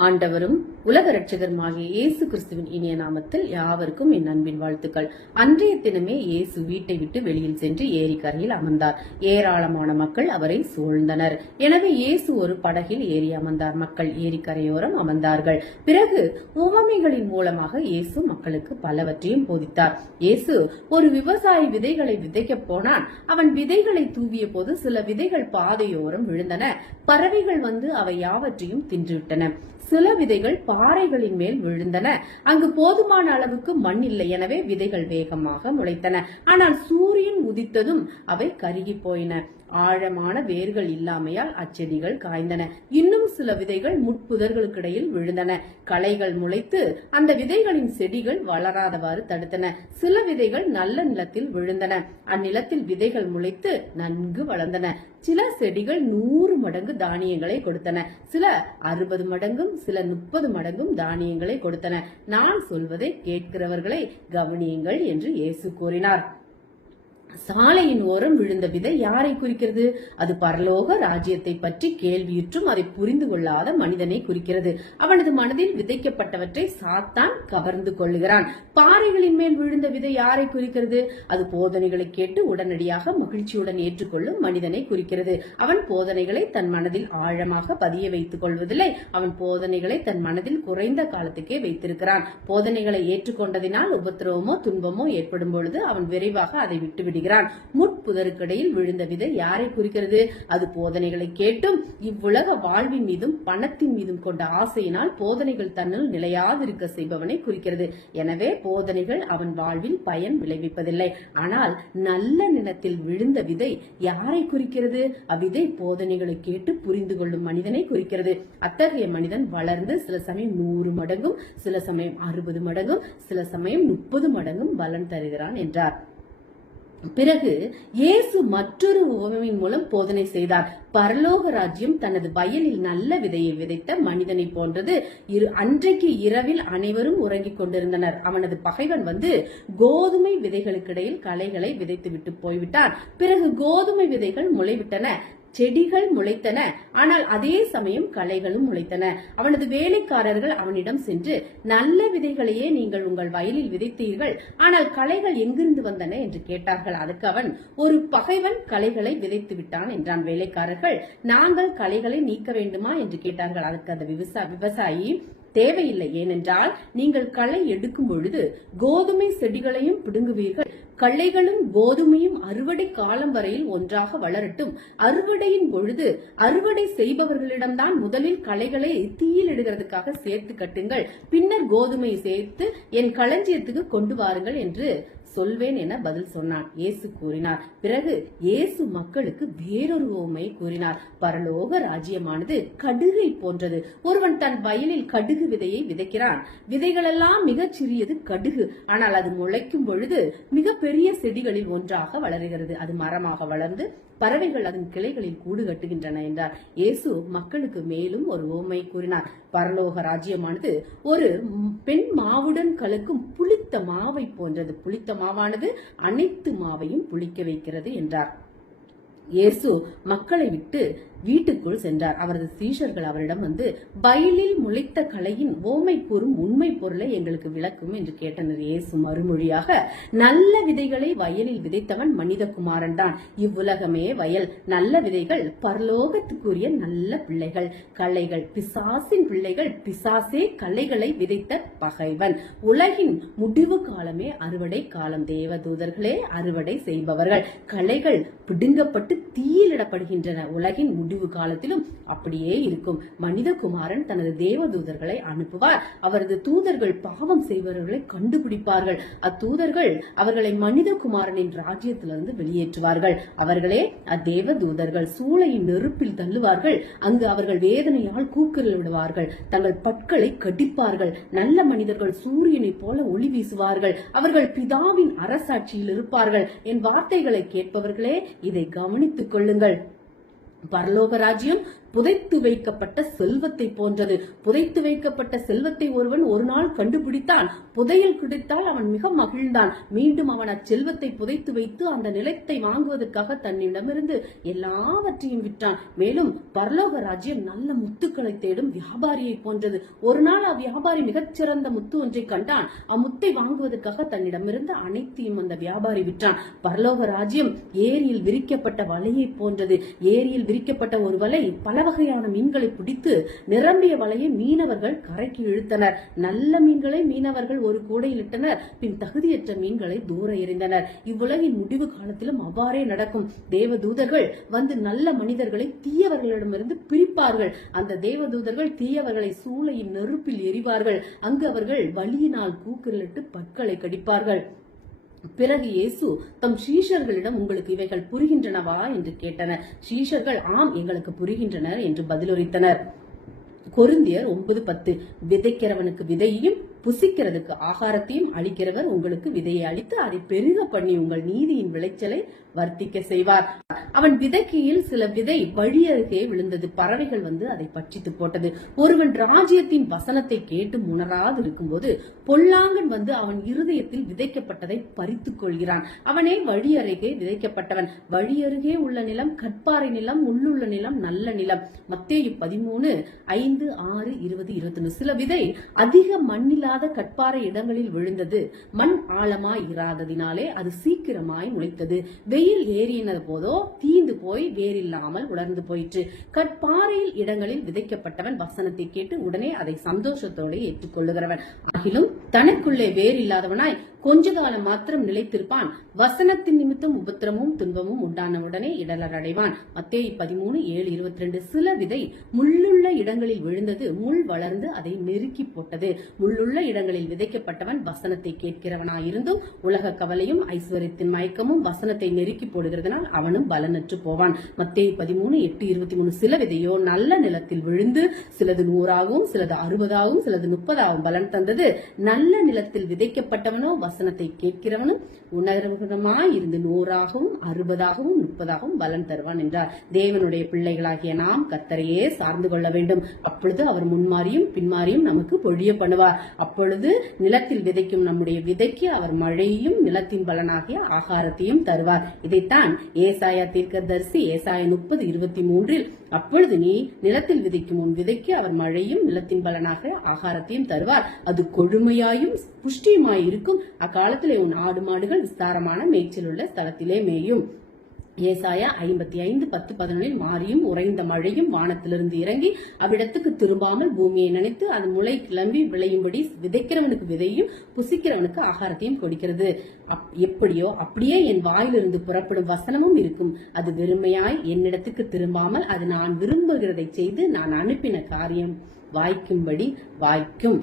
ஆண்டவரும் உலக இரட்சகருமாகிய இயேசு கிறிஸ்துவின் இனிய நாமத்தில் யாவருக்கும் என் அன்பின் வாழ்த்துக்கள். அன்றைய தினமே இயேசு வீட்டை விட்டு வெளியில் சென்று ஏரிக்கரையில் அமர்ந்தார். ஏராளமான மக்கள் அவரை சூழ்ந்தனர். எனவே இயேசு ஒரு படகில் ஏறி அமர்ந்தார். மக்கள் ஏரிக்கரையோரம் அமர்ந்தார்கள். பிறகு உவமைகளின் மூலமாக இயேசு மக்களுக்கு பலவற்றையும் போதித்தார். இயேசு ஒரு விவசாயி விதைகளை விதைக்க போனான். அவன் விதைகளை தூவிய போது சில விதைகள் பாதையோரம் விழுந்தன. பறவைகள் வந்து அவை யாவற்றையும் தின்றுவிட்டன. சில விதைகள் பாறைகளின் மேல் விழுந்தன. அங்கு போதுமான அளவுக்கு மண் இல்லை. எனவே விதைகள் வேகமாக முளைத்தன. ஆனால் சூரியன் உதித்ததும் அவை கருகி போயின. ஆழமான வேர்கள் இல்லாமையால் அச்செடிகள் காய்ந்தன. இன்னும் சில விதைகள் முட்புதர்களுக்கு இடையில் விழுந்தன. களைகள் முளைத்து அந்த விதைகளின் செடிகள் வளராதவாறு தடுத்தன. சில விதைகள் நல்ல நிலத்தில் விழுந்தன. அந்நிலத்தில் விதைகள் முளைத்து நன்கு வளர்ந்தன. சில செடிகள் 100 மடங்கு தானியங்களை கொடுத்தன. சில 60 மடங்கும் சில 30 மடங்கும் தானியங்களை கொடுத்தன. நான் சொல்வதை கேட்கிறவர்களை கவனியுங்கள் என்று இயேசு கூறினார். சாலையின் ஓரம் விழுந்த விதை யாரை குறிக்கிறது? அது பரலோக ராஜ்யத்தை பற்றி கேள்வியுற்றும் அதை புரிந்து கொள்ளாத மனிதனை குறிக்கிறது. அவனது மனதில் விதைக்கப்பட்டவற்றை சாத்தான் கவர்ந்து கொள்ளுகிறான். பாறைகளின் மேல் விழுந்த விதை யாரை குறிக்கிறது? அது போதனைகளை கேட்டு உடனடியாக மகிழ்ச்சியுடன் ஏற்றுக்கொள்ளும் மனிதனை குறிக்கிறது. அவன் போதனைகளை தன் மனதில் ஆழமாக பதிய வைத்துக் கொள்வதில்லை. அவன் போதனைகளை தன் மனதில் குறைந்த காலத்துக்கே வைத்திருக்கிறான். போதனைகளை ஏற்றுக்கொண்டதினால் உபத்திரவமோ துன்பமோ ஏற்படும் பொழுது அவன் விரைவாக அதை விட்டுவிடுகிறான். முட்புதருக்கிடையில் விழுந்த விதை யாரை குறிக்கிறது? அது போதனைகளை கேட்டும் இவ்வுலக வாழ்வின் மீதும் பணத்தின் மீதும் கொண்ட ஆசையினால் போதனைகள் தன்னுள் நிலையாதிருக்க செய்பவனை குறிக்கிறது. எனவே போதனைகள் அவன் வாழ்வில் பயன் விளைவிப்பதில்லை. ஆனால் நல்ல நிலத்தில் விழுந்த விதை யாரை குறிக்கிறது? அவ்விதை போதனைகளை கேட்டு புரிந்து கொள்ளும் மனிதனை குறிக்கிறது. அத்தகைய மனிதன் வளர்ந்து சில சமயம் 100 மடங்கும் சில சமயம் 60 மடங்கும் சில சமயம் 30 மடங்கும் பலன் தருகிறான் என்றார். பிறகு இயேசு மற்றொரு உவமையின் மூலம் போதனை செய்தார். பரலோக ராஜ்யம் தனது வயலில் நல்ல விதையை விதைத்த மனிதனை போன்றது. அன்றைக்கு இரவில் அனைவரும் உறங்கிக் கொண்டிருந்தனர். அவனது பகைவன் வந்து கோதுமை விதைகளுக்கிடையில் களைகளை விதைத்து விட்டு போய்விட்டான். பிறகு கோதுமை விதைகள் முளைவிட்டன. செடிகள் முளைத்தன. ஆனால் அதே சமயம் களைகளும் முளைத்தன. அவனது வேலைக்காரர்கள் அவனிடம் சென்று, நல்ல விதைகளையே நீங்கள் உங்கள் வயலில் விதைத்தீர்கள், ஆனால் களைகள் எங்கிருந்து வந்தன என்று கேட்டார்கள். அதுக்கு அவன், ஒரு பகைவன் களைகளை விதைத்து விட்டான் என்றான். வேலைக்காரர்கள், நாங்கள் களைகளை நீக்க வேண்டுமா என்று கேட்டார்கள். அதற்கு அந்த விவசாயி, தேவையில்லை, ஏனென்றால் நீங்கள் களை எடுக்கும் பொழுது கோதுமை செடிகளையும் பிடுங்குவீர்கள். களைகளும் கோதுமையும் அறுவடை காலம் வரையில் ஒன்றாக வளரட்டும். அறுவடையின் பொழுது அறுவடை செய்பவர்களிடம்தான் முதலில் களைகளை தீயில் இடுகிறதுக்காக சேர்த்து கட்டுங்கள். பின்னர் கோதுமையை சேர்த்து என் களஞ்சியத்துக்கு கொண்டு வாருங்கள் என்று சொல்வேன் என பதில் சொன்னான். இயேசு கூறினார். பிறகு இயேசு மக்களுக்கு வேறொரு உவமையை கூறினார். பரலோக ராஜ்யமானது கடுகை போன்றது. ஒருவன் தன் வயலில் கடுகு விதையை விதைக்கிறான். விதைகளெல்லாம் மிகச் சிறியது கடுகு. ஆனால் அது முளைக்கும் பொழுது மிக பெரிய செடிகளில் ஒன்றாக வளருகிறது. அது மரமாக வளர்ந்து பறவைகள் அதன் கிளைகளில் கூடு கட்டுகின்றன என்றார். இயேசு மக்களுக்கு மேலும் ஒரு உவமை கூறினார். பரலோக ராஜ்யமானது ஒரு பெண் மாவுடன் கலக்கும் புளித்த மாவை போன்றது. புளித்த மாவானது அனைத்து மாவையும் புளிக்க வைக்கிறது என்றார். இயேசு மக்களை விட்டு வீட்டுக்குள் சென்றார். அவரது சீஷர்கள் அவரிடம் வந்து, வயலில் முளைத்த களையின் ஓமை கூறும் உண்மை பொருளை எங்களுக்கு விளக்கும் என்று கேட்டனர். இயேசு மறுமொழியாக, நல்ல விதைகளை வயலில் விதைத்தவன் மனிதகுமாரன் தான். இவ்வுலகமே வயல். நல்ல விதைகள் பரலோகத்துக்குரிய நல்ல பிள்ளைகள். களைகள் பிசாசின் பிள்ளைகள். பிசாசே களைகளை விதைத்த பகைவன். உலகின் முடிவு காலமே அறுவடை காலம். தேவதூதர்களே அறுவடை செய்பவர்கள். களைகள் பிடுங்கப்பட்டு தீயிலிடப்படுகின்றன. உலகின் முடிவு காலத்திலும் அப்படியே இருக்கும். மனிதகுமாரன் தனது தேவதூதர்களை அனுப்புவார். அவரது தூதர்கள் பாவம் செய்பவர்களை கண்டுபிடிப்பார்கள். அத்தூதர்கள் அவர்களை மனிதகுமாரனின் ராஜ்யத்திலிருந்து வெளியேற்றுவார்கள். அவர்களே அத்தேவ தூதர்கள் சூளையின் நெருப்பில் தள்ளுவார்கள். அங்கு அவர்கள் வேதனையால் கூக்குரல் விடுவார்கள். தங்கள் பற்களை கடிப்பார்கள். நல்ல மனிதர்கள் சூரியனை போல ஒளி வீசுவார்கள். அவர்கள் பிதாவின் அரசாட்சியில் இருப்பார்கள். என் வார்த்தைகளை கேட்பவர்களே, இதை கவனித்துக் கொள்ளுங்கள். பரலோக ராஜ்யம் புதைத்து வைக்கப்பட்ட செல்வத்தை போன்றது. புதைத்து வைக்கப்பட்ட செல்வத்தை ஒருவன் ஒரு நாள் கண்டுபிடித்தான். புதையல் கிடைத்தால் அவன் மிக மகிழ்ந்தான். மீண்டும் அவன் அச்செல்வத்தை புதைத்து வைத்து அந்த நிலத்தை வாங்குவதற்காக தன்னிடமிருந்து எல்லாவற்றையும் விற்றான். மேலும் பரலோக ராஜ்யம் நல்ல முத்துக்களை தேடும் வியாபாரியை போன்றது. ஒரு நாள் அவ்வியாபாரி மிகச்சிறந்த முத்து ஒன்றை கண்டான். அம்முத்தை வாங்குவதற்காக தன்னிடமிருந்து அனைத்தையும் அந்த வியாபாரி விற்றான். பரலோக ராஜ்யம் ஏரியில் விரிக்கப்பட்ட வலையை போன்றது. ஏரியில் விரிக்கப்பட்ட ஒரு வலை பல வகையான மீன்களை பிடித்து நிரம்பிய வலையை மீனவர்கள் கரைக்கு இழுத்தனர். நல்ல மீன்களை மீனவர்கள் ஒரு கூடையில் இட்டனர். பின் தகுதியற்ற மீன்களை தூர எறிந்தனர். இவ்வுலகின் முடிவு காலத்திலும் அவ்வாறே நடக்கும். தேவதூதர்கள் வந்து நல்ல மனிதர்களை தீயவர்களிடமிருந்து பிரிப்பார்கள். அந்த தேவதூதர்கள் தீயவர்களை சூளையின் நெருப்பில் எரிவார்கள். அங்கு அவர்கள் வலியினால் கூக்குரலிட்டு பற்களை கடிப்பார்கள். பிறகு இயேசு தம் சீஷர்களிடம், உங்களுக்கு இவைகள் புரிகின்றனவா என்று கேட்டனர். சீஷர்கள், ஆம், எங்களுக்கு புரிகின்றனர் என்று பதிலளித்தனர். கொரிந்தியர் 9:10 விதைக்கிறவனுக்கு விதையையும் புசிக்கிறதுக்கு ஆகாரத்தையும் அளிக்கிறவர் உங்களுக்கு விதையை அளித்து அதை பெருக பண்ணி உங்கள் நீதியின் விளைச்சலை வர்த்திக்க செய்வார். அவன் விதைக்கையில் சில விதை வழி அருகே விழுந்தது. பறவைகள் வந்து அதை பட்சித்து போட்டது. ஒருவன் ராஜ்யத்தின் வசனத்தை கேட்டு உணராது இருக்கும்போது பொல்லாங்கன் வந்து அவன் இருதயத்தில் விதைக்கப்பட்டதை பறித்துக் கொள்கிறான். அவனே வழி அருகே விதைக்கப்பட்டவன். வழி அருகே உள்ள நிலம் கற்பாறை நிலம், உள்ளுள்ள நிலம் நல்ல நிலம். மத்தேயு 13:5, 6, 20, 21. சில விதை அதிக மண்ணில்லாத கற்பாறை இடங்களில் விழுந்தது. மண் ஆழமாய் இராததினாலே அது சீக்கிரமாய் முளைத்தது. வெயில் ஏறின போதோ தீந்து போய் வேறில்லாமல் உலர்ந்து போயிற்று. கற்பாறையில் இடங்களில் விதைக்கப்பட்டவன் வசனத்தை கேட்டு உடனே அதை சந்தோஷத்தோடு ஏற்றுக்கொள்ளுகிறவன். ஆகிலும் தனக்குள்ளே வேறில்லாதவனாய் கொஞ்ச காலம் மாத்திரம் நிலைத்திருப்பான். வசனத்தின் நிமித்தம் உபத்திரமும் துன்பமும் உண்டானவுடனே இடலர் அடைவான். மத்தேயு 13:7, 22. சில விதை முள்ளுள்ள இடங்களில் விழுந்தது. முள் வளர்ந்து அதை நெருக்கி போட்டது. முள்ளுள்ள இடங்களில் விதைக்கப்பட்டவன் வசனத்தை கேட்கிறவனாயிருந்தும் உலக கவலையும் ஐஸ்வர்யத்தின் மயக்கமும் வசனத்தை நெருக்கி போடுகிறதுனால் அவனும் பலனற்று போவான். மத்தேயு 13:8, 23. சில விதையோ நல்ல நிலத்தில் விழுந்து சிலது 100ஆகவும் சிலது 60ஆகவும் சிலது 30ஆகவும் பலன் தந்தது. நல்ல நிலத்தில் விதைக்கப்பட்டவனோ வசனத்தை கேட்கிறவனும் உணர்வுமாய் இருந்து 100ஆகவும் 60ஆகவும் 30ஆகவும் பலன் தருவான் என்றார். தேவனுடைய பிள்ளைகளாகிய நாம் கர்த்தரையே சார்ந்து கொள்ள வேண்டும். அப்பொழுது அவர் முன்மாறியும் பின்மாறியும் நமக்கு பொழிய பண்ணுவார். அப்பொழுது நிலத்தில் விதைக்கும் நம்முடைய விதைக்கு அவர் மழையையும் நிலத்தின் பலனாகிய ஆகாரத்தையும் தருவார். இதைத்தான் ஏசாயா தீர்க்கதரிசி ஏசாயா 30:23 அப்பொழுது நீ நிலத்தில் விதைக்கும் உன் விதைக்கு அவர் மழையும் நிலத்தின் பலனாக ஆகாரத்தையும் தருவார். அது கொழுமையாயும் புஷ்டியுமாய் இருக்கும். அக்காலத்திலே உன் ஆடு மாடுகள் விஸ்தாரமான மேய்ச்சல் உள்ள ஸ்தலத்திலே மேயும். ஏசாயா 55:10-11 மாறியும் உறைந்த மழையும் வானத்திலிருந்து இறங்கி அவ்விடத்துக்கு திரும்பாமல் பூமியை நினைத்து அது முளை கிளம்பி விளையும்படி விதைக்கிறவனுக்கு விதையும் புசிக்கிறவனுக்கு ஆகாரத்தையும் கொடுக்கிறது. எப்படியோ அப்படியே என் வாயிலிருந்து புறப்படும் வசனமும் இருக்கும். அது வெறுமையாய் என்னிடத்துக்கு திரும்பாமல் அது நான் விரும்புகிறதை செய்து நான் அனுப்பின காரியம் வாய்க்கும்படி வாய்க்கும்.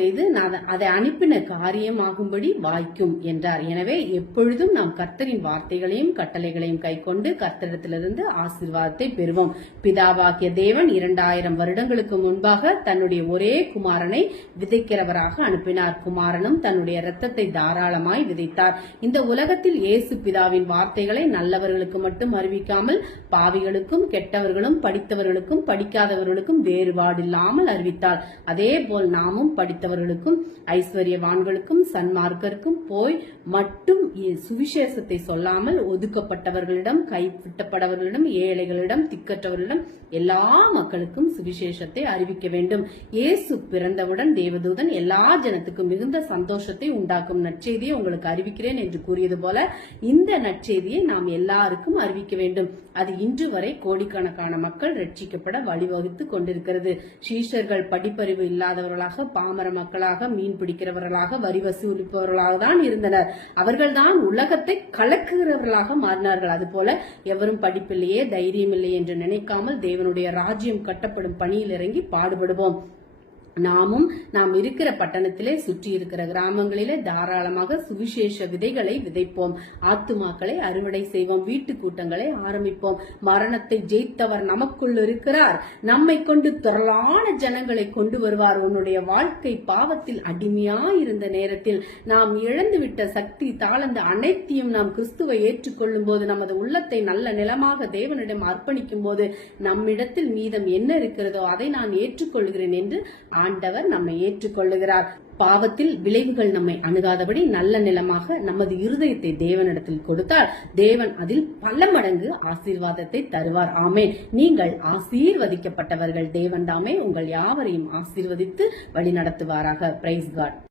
அதை அனுப்பின காரியமாகும்படி வாய்க்கும் என்றார். எனவே எப்பொழுதும் நாம் கர்த்தரின் வார்த்தைகளையும் கட்டளைகளையும் கைக்கொண்டு கர்த்தரிடத்திலிருந்து ஆசீர்வாதத்தை பெறுவோம். பிதாவாகிய தேவன் 2000 வருடங்களுக்கு முன்பாக தன்னுடைய ஒரே குமாரனை விதைக்கிறவராக அனுப்பினார். குமாரனும் தன்னுடைய இரத்தத்தை தாராளமாய் விதைத்தார். இந்த உலகத்தில் இயேசு பிதாவின் வார்த்தைகளை நல்லவர்களுக்கு மட்டும் அறிவிக்காமல் பாவிகளுக்கும் கெட்டவர்களும் படித்தவர்களுக்கும் படிக்காதவர்களுக்கும் வேறுபாடில்லாமல் அறிவித்தார். அதே போல் நாமும் படித்தவர்களுக்கும் ஐஸ்வர்யவான்களுக்கும் சன்மார்க்கருக்கும் போய் மட்டும் சுவிசேஷத்தை சொல்லாமல் ஒதுக்கப்பட்டவர்களிடம் கைவிட்டப்பட்டவர்களிடம் ஏழைகளிடம் திக்கற்றவர்களிடம் எல்லா மக்களுக்கும் சுவிசேஷத்தை அறிவிக்க வேண்டும். இயேசு பிறந்தவுடன் தேவதூதன் எல்லா ஜனத்துக்கும் மிகுந்த சந்தோஷத்தை உண்டாக்கும் நற்செய்தியை உங்களுக்கு அறிவிக்கிறேன் என்று கூறியது போல இந்த நற்செய்தியை நாம் எல்லாருக்கும் அறிவிக்க வேண்டும். அது இன்று வரை கோடிக்கணக்கான மக்கள் ரட்சிக்கப்பட வழிவகுத்து கொண்டிருக்கிறது. சீஷர்கள் படிப்பறிவு இல்லாதவர்களாக பாமர மக்களாக மீன் பிடிக்கிறவர்களாக வரி வசூலிப்பவர்களாக தான் இருந்தனர். அவர்கள்தான் உலகத்தை கலக்குகிறவர்களாக மாறினார்கள். அதுபோல எவரும் படிப்பில்லையே தைரியம் இல்லை என்று நினைக்காமல் தேவனுடைய ராஜ்யம் கட்டப்படும் பணியில் இறங்கி பாடுபடுவோம். நாமும் நாம் இருக்கிற பட்டணத்திலே சுற்றி இருக்கிற கிராமங்களிலே தாராளமாக சுவிசேஷ விதைகளை விதைப்போம். ஆத்துமாக்களை அறுவடை செய்வோம். வீட்டு கூட்டங்களை ஆரம்பிப்போம். மரணத்தை ஜெயித்தவர் நமக்குள் இருக்கிறார். நம்மை கொண்டு திரளான ஜனங்களை கொண்டு வருவார். உன்னுடைய வாழ்க்கை பாவத்தில் அடிமையாயிருந்த நேரத்தில் நாம் இழந்துவிட்ட சக்தி தாளந்த அனைத்தையும் நாம் கிறிஸ்துவை ஏற்றுக்கொள்ளும் போது, நமது உள்ளத்தை நல்ல நிலமாக தேவனிடம் அர்ப்பணிக்கும் போது, நம்மிடத்தில் மீதம் என்ன இருக்கிறதோ அதை நான் ஏற்றுக்கொள்கிறேன் என்று ஆண்டவர் நம்மை ஏற்றுக்கொள்ளுகிறார். பாவத்தில் விளைவுகள் நம்மை அணுகாதபடி நல்ல நிலமாக நமது இருதயத்தை தேவனிடத்தில் கொடுத்தால் தேவன் அதில் பல மடங்கு ஆசீர்வாதத்தை தருவார். ஆமென். நீங்கள் ஆசீர்வதிக்கப்பட்டவர்கள். தேவன் தாமே உங்கள் யாவரையும் ஆசீர்வதித்து வழி நடத்துவாராக. Praise God.